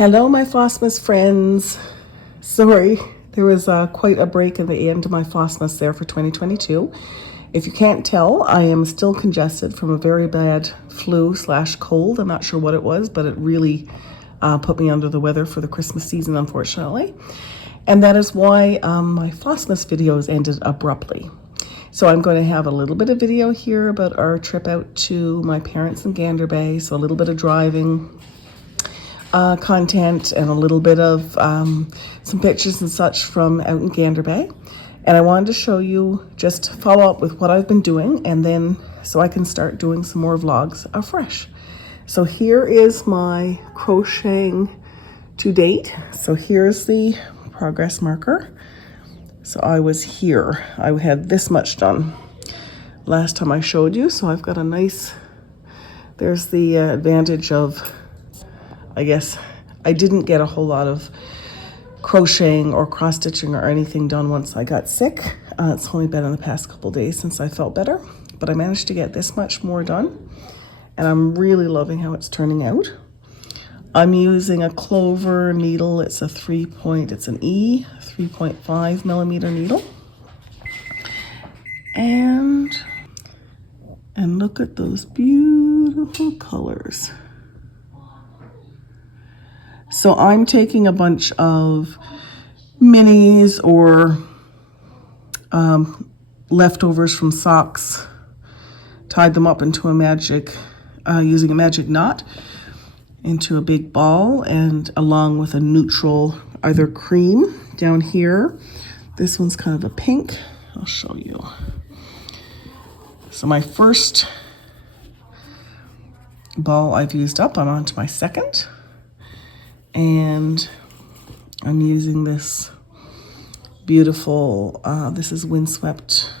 Hello, my Flossmas friends. Sorry, there was quite a break at the end of my Flossmas there for 2022. If you can't tell, I am still congested from a very bad flu/cold. I'm not sure what it was, but it really put me under the weather for the Christmas season, unfortunately. And that is why my Flossmas videos ended abruptly. So I'm going to have a little bit of video here about our trip out to my parents in Gander Bay. So a little bit of driving content and a little bit of some pictures and such from out in Gander Bay. And I wanted to show you, just follow up with what I've been doing, and then so I can start doing some more vlogs afresh. So here is my crocheting to date. So here's the progress marker. So I was here. I had this much done last time I showed you. So I've got a nice, there's the advantage of, I guess, I didn't get a whole lot of crocheting or cross stitching or anything done once I got sick. It's only been in the past couple days since I felt better, but I managed to get this much more done, and I'm really loving how it's turning out. I'm using a clover needle. It's a it's an E 3.5 millimeter needle, and look at those beautiful colors. So I'm taking a bunch of minis or leftovers from socks, tied them up into a using a magic knot into a big ball, and along with a neutral, either cream down here. This one's kind of a pink. I'll show you. So my first ball I've used up, I'm on to my second. And I'm using this beautiful, this is windswept.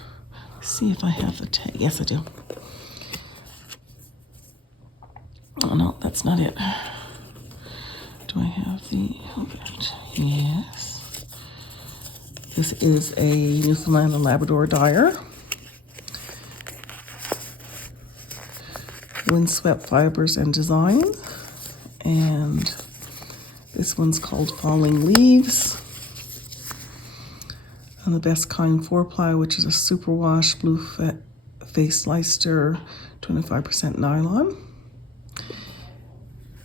Let's see if I have the tag. Yes, I do. Oh no, that's not it. Do I have the, yes. This is a Newfoundland and Labrador dyer. Windswept fibers and design. And this one's called Falling Leaves. And the Best Kind 4-ply, which is a superwash blue face Leicester 25% nylon.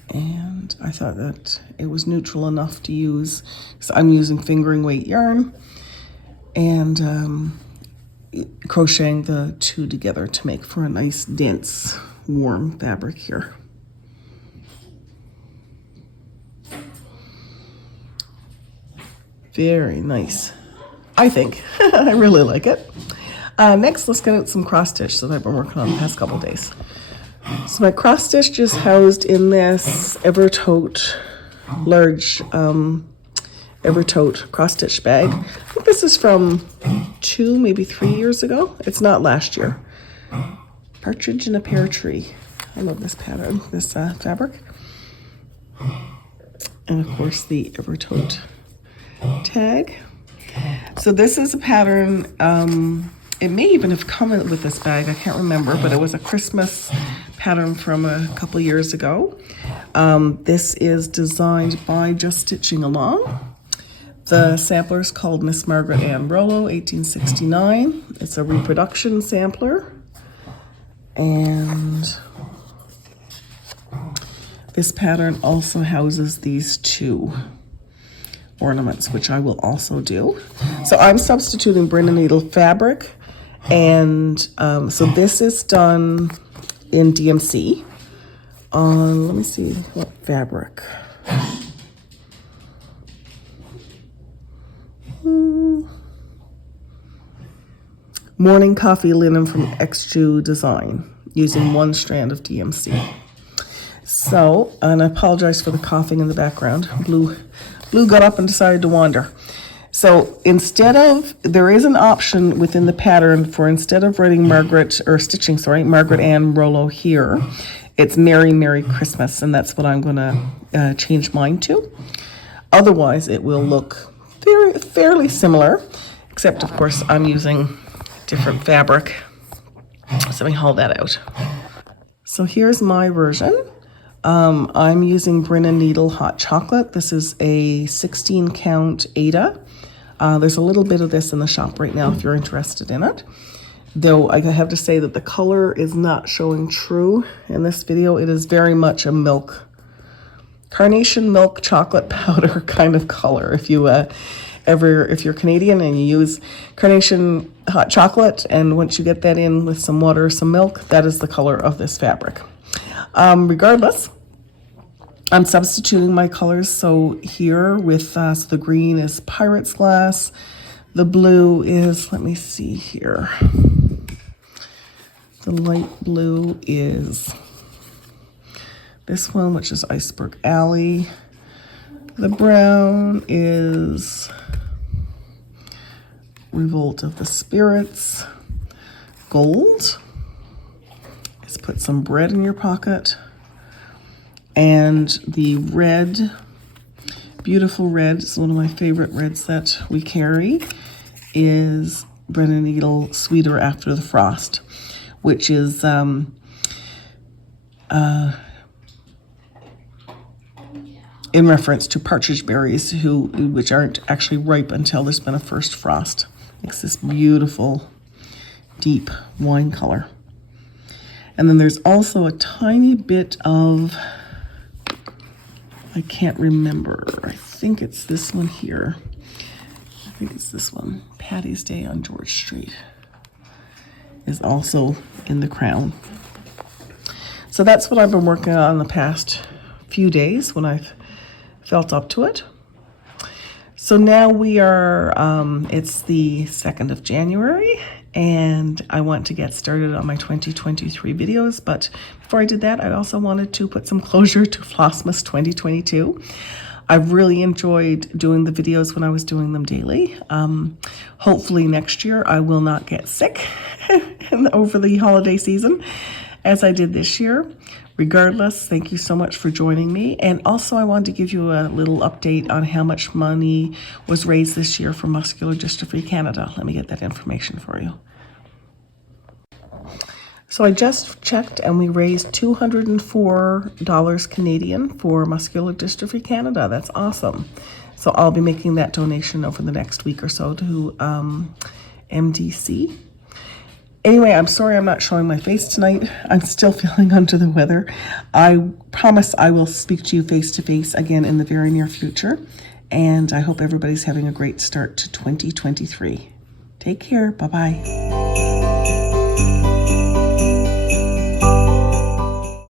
And I thought that it was neutral enough to use, so I'm using fingering weight yarn and crocheting the two together to make for a nice dense warm fabric here. Very nice, I think. I really like it. Next, let's get out some cross stitch that I've been working on the past couple days. So my cross stitch is housed in this Evertote large Evertote cross stitch bag. I think this is from 2, maybe 3 years ago. It's not last year. Partridge in a pear tree. I love this pattern, this fabric. And of course the Evertote tag. So this is a pattern, it may even have come in with this bag, I can't remember, but it was a Christmas pattern from a couple years ago. This is designed by Just Stitching Along. The sampler is called Miss Margaret Ann Rollo, 1869. It's a reproduction sampler. And this pattern also houses these two ornaments, which I will also do. So I'm substituting Brenda needle fabric, and so this is done in DMC on, let me see what fabric. Morning coffee linen from Exju Design, using 1 strand of DMC. So, and I apologize for the coughing in the background. Blue got up and decided to wander. So instead of, there is an option within the pattern for, instead of writing Margaret Ann Rollo here, it's Merry Merry Christmas, and that's what I'm gonna change mine to. Otherwise, it will look fairly similar, except of course I'm using different fabric. So let me hold that out. So here's my version. I'm using Brennan Needle Hot Chocolate. This is a 16 count Ada. There's a little bit of this in the shop right now if you're interested in it. Though I have to say that the color is not showing true in this video. It is very much a carnation milk chocolate powder kind of color. If you if you're Canadian and you use carnation hot chocolate, and once you get that in with some water, some milk, that is the color of this fabric. Regardless, I'm substituting my colors. So here with so the green is Pirate's Glass. The blue is, let me see here. The light blue is this one, which is Iceberg Alley. The brown is Revolt of the Spirits. Gold is Put Some Bread in Your Pocket. And the red, beautiful red, is one of my favorite reds that we carry, is Brennan Needle Sweeter After the Frost, which is in reference to partridge berries which aren't actually ripe until there's been a first frost. Makes this beautiful deep wine color. And then there's also a tiny bit of, I can't remember, I think it's this one here. I think it's this one, Patty's Day on George Street, is also in the crown. So that's what I've been working on the past few days when I've felt up to it. So now we are, it's the 2nd of January, and I want to get started on my 2023 videos. But before I did that, I also wanted to put some closure to Flossmas 2022. I've really enjoyed doing the videos when I was doing them daily. Hopefully next year I will not get sick over the holiday season as I did this year. Regardless, thank you so much for joining me. And also I wanted to give you a little update on how much money was raised this year for Muscular Dystrophy Canada. Let me get that information for you. So I just checked and we raised $204 Canadian for Muscular Dystrophy Canada. That's awesome. So I'll be making that donation over the next week or so to MDC. Anyway, I'm sorry I'm not showing my face tonight. I'm still feeling under the weather. I promise I will speak to you face to face again in the very near future. And I hope everybody's having a great start to 2023. Take care. Bye-bye.